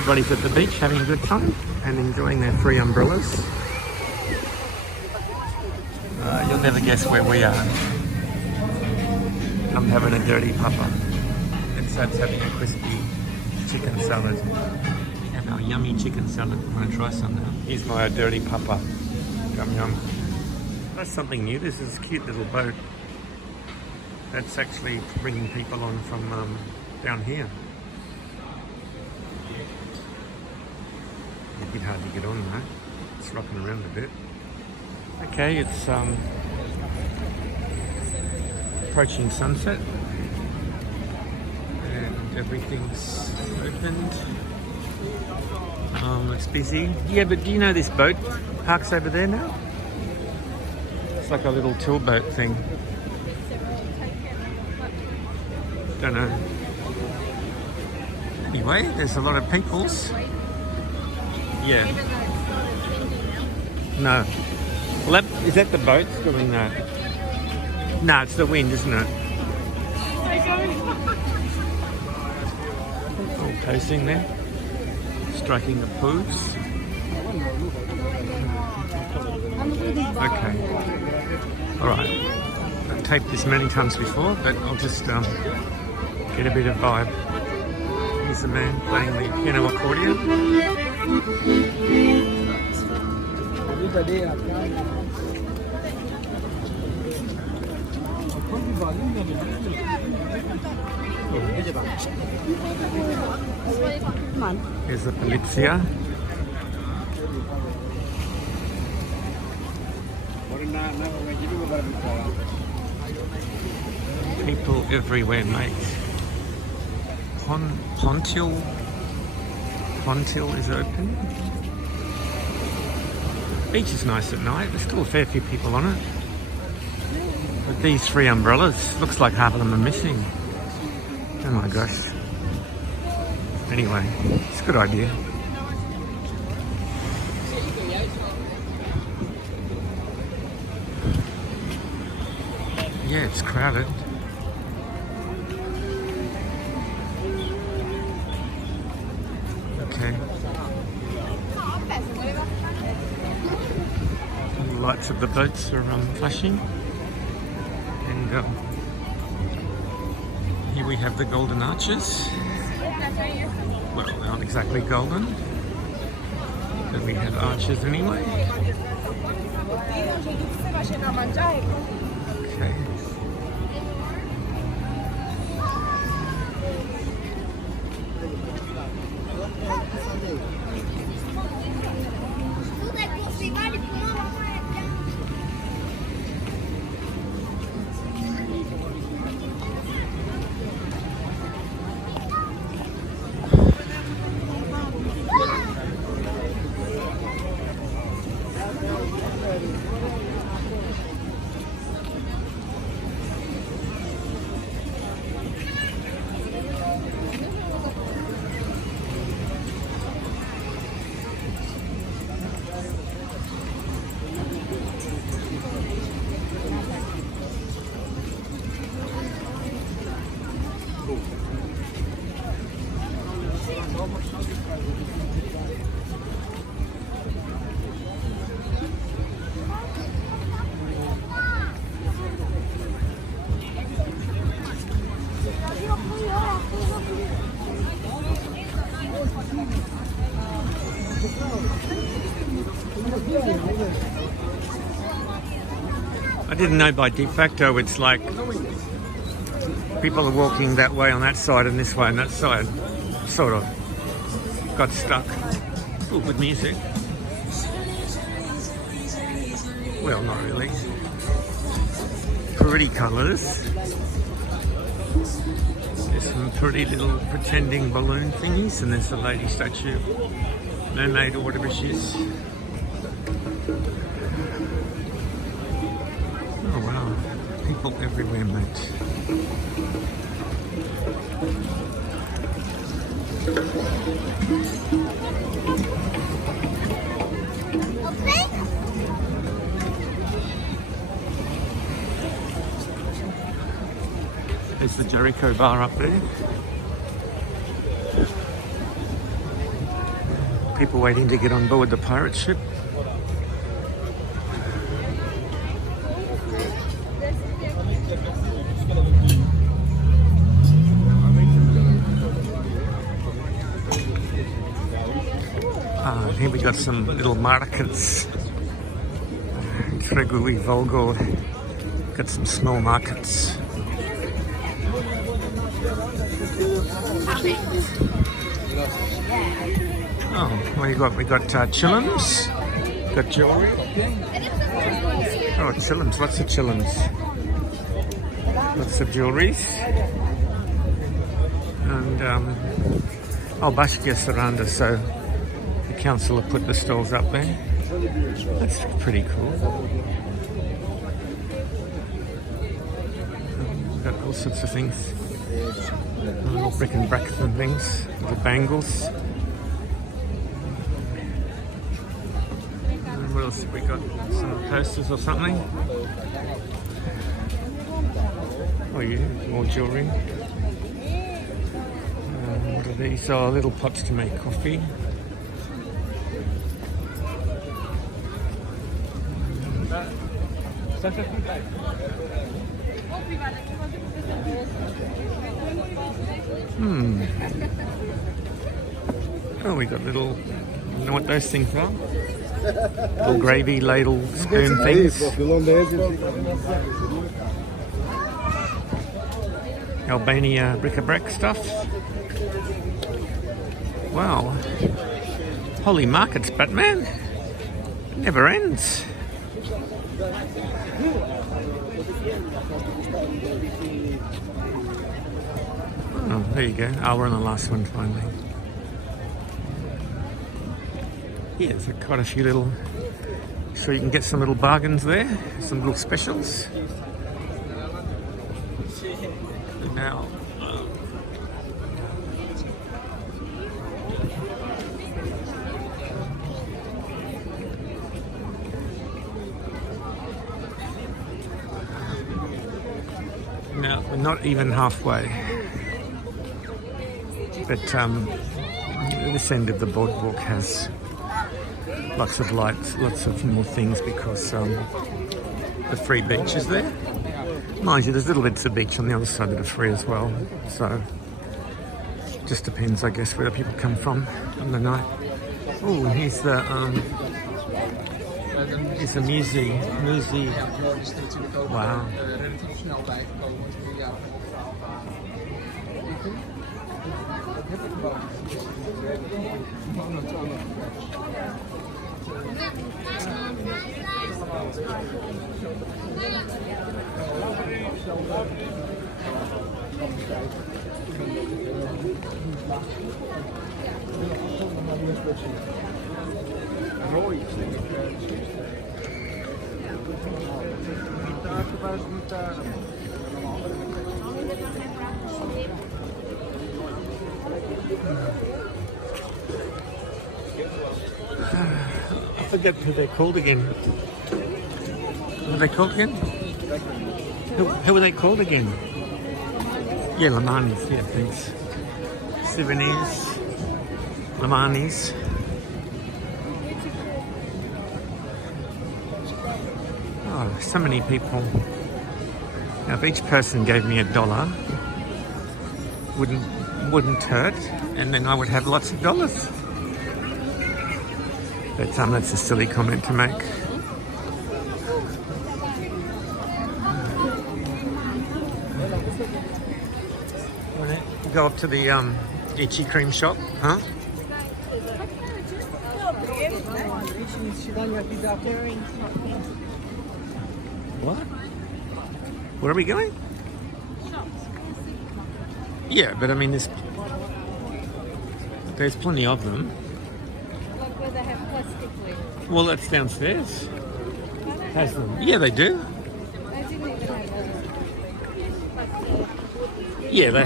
Everybody's at the beach having a good time and enjoying their free umbrellas. You'll never guess where we are. I'm having a dirty papa. And Sab's having a crispy chicken salad. We have our yummy chicken salad. I'm going to try some now. Here's my dirty papa. Yum yum. That's something new. This is a cute little boat. That's actually bringing people on from down here. A bit hard to get on though. It's rocking around a bit. Okay, it's approaching sunset and everything's opened. It's busy. Yeah, but do you know this boat parks over there now? It's like a little tour boat thing. Don't know. Anyway, there's a lot of peoples. Yeah. No. Well, is that the boat doing that? No, it's the wind, isn't it? All pacing there. Striking the pose. Okay. Alright. I've taped this many times before, but I'll just get a bit of vibe. Here's the man playing the piano accordion. Here's the polizia. People everywhere, mate. Pontil is open. Beach is nice at night. There's still a fair few people on it. But these three umbrellas, looks like half of them are missing. Oh my gosh. Anyway, it's a good idea. Yeah, it's crowded. Okay. The lights of the boats are flashing. And here we have the golden arches. Well, they aren't exactly golden, but we have arches anyway. Okay. I didn't know by de facto it's like people are walking that way on that side and this way on that side. Sort of. Got stuck. Ooh, with music. Well, not really. Pretty colours. There's some pretty little pretending balloon thingies, and there's a lady statue, mermaid or whatever she is. Oh wow, people everywhere, mate. There's the Jericho bar up there. People waiting to get on board the pirate ship. Here we got some little markets. Tregui Volgo. Got some small markets. Oh, what do you got? We got chillums. Got jewelry. Oh, chillums. Lots of chillums. Lots of jewelries. And Albania Saranda, so the council have put the stalls up there. That's pretty cool. Got all sorts of things. Little brick and brack and things. Little bangles. And what else have we got? Some posters or something? Oh yeah, more jewellery. What are these? Oh, little pots to make coffee. Oh, we got little, you know what those things are? Little gravy ladle spoon things. Albania bric-a-brac stuff. Wow. Holy markets, Batman. It never ends. Oh, there you go. Oh, we're on the last one finally. Yeah, there's quite a few little... Sure you can get some little bargains there. Some little specials. Now... Now, we're not even halfway. But this end of the boardwalk has lots of lights, lots of more things because the free beach is there. Mind you, there's little bits of beach on the other side that are free as well. So, just depends, I guess, where the people come from on the night. Oh, here's the muzie. Wow. I forget who they're called again. What are they called again? Who are they called again? Yeah, Lamanis, yeah, thanks. Sudanese, Lamanis. Oh, so many people. Now, if each person gave me $1, wouldn't hurt, and then I would have lots of dollars. But that's a silly comment to make. Go up to the itchy cream shop, huh? What? Where are we going? Yeah, but I mean, there's plenty of them. Like where they have plastic with. Well, that's downstairs. Has them? Yeah, they do. I didn't even have those. Yeah, they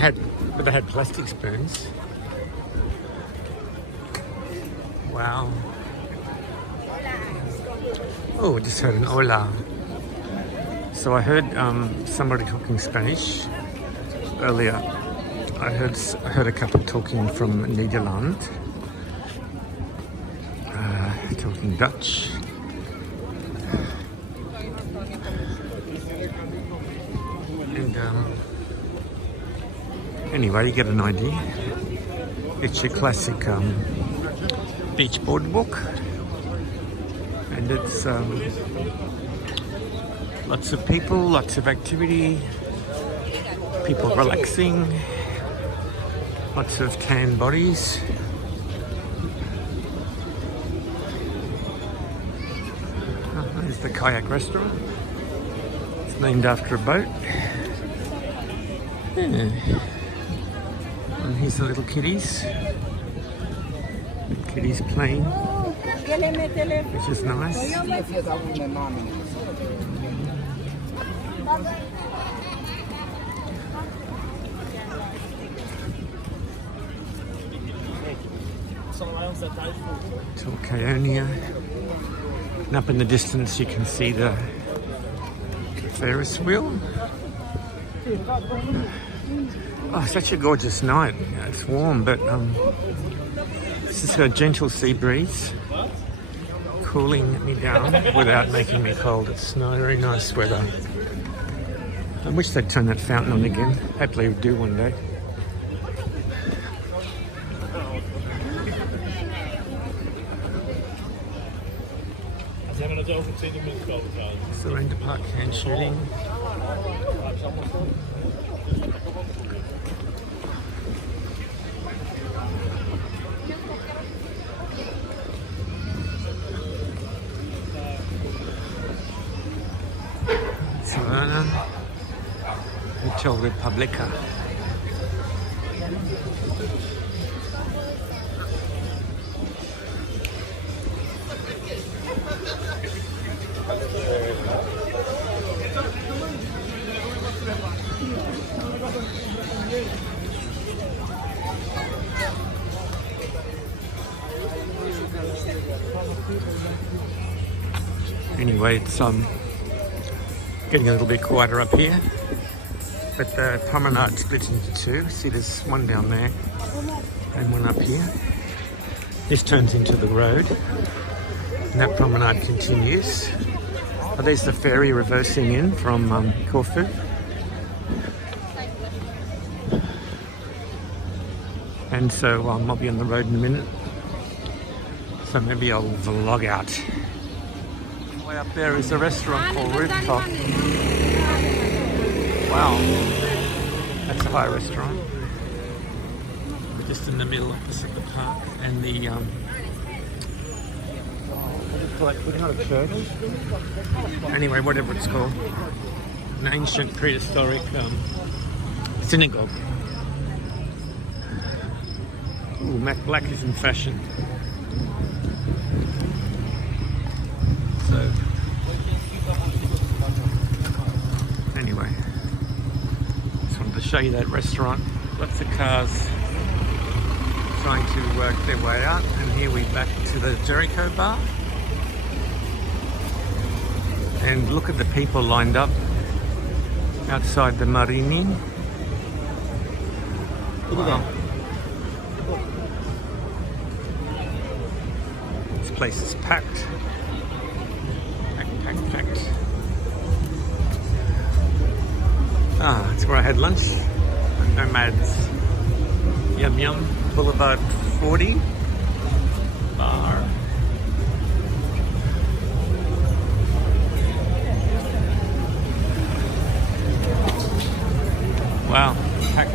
had plastic spoons. Wow. Oh, I just heard an hola. So I heard somebody talking Spanish earlier. I heard a couple talking from Netherlands. speaking Dutch. And anyway, you get an idea. It's your classic beach boardwalk, and it's lots of people, lots of activity, people relaxing, lots of tan bodies. There's the kayak restaurant. It's named after a boat. Yeah. And here's the little kiddies. The kiddies playing, which is nice. Torcaionia. And up in the distance you can see the Ferris wheel. Oh, such a gorgeous night. It's warm, but it's just a gentle sea breeze cooling me down without making me cold. It's not very nice weather. I wish they'd turn that fountain on again. Hopefully we'll do one day. Saranda Park hand shooting. Saranda Hotel Republica. Anyway, it's getting a little bit quieter up here, but the promenade splits into two. See, there's one down there and one up here. This turns into the road, and that promenade continues. Oh, there's the ferry reversing in from Corfu. And so I'll be on the road in a minute, so maybe I'll vlog out. Way up there is a restaurant called Rooftop. Wow, that's a high restaurant. We're just in the middle opposite the park, and the what do you call it? Not a church. Anyway, whatever it's called, an ancient prehistoric synagogue. Ooh, matte black is in fashion. So, anyway, just wanted to show you that restaurant. Lots of cars trying to work their way out, and here we're back to the Jericho bar. And look at the people lined up outside the Marini. Wow. This place is packed. Packed. Ah, that's where I had lunch. Nomads. Yum Yum. Boulevard 40 bar. Wow. Packed.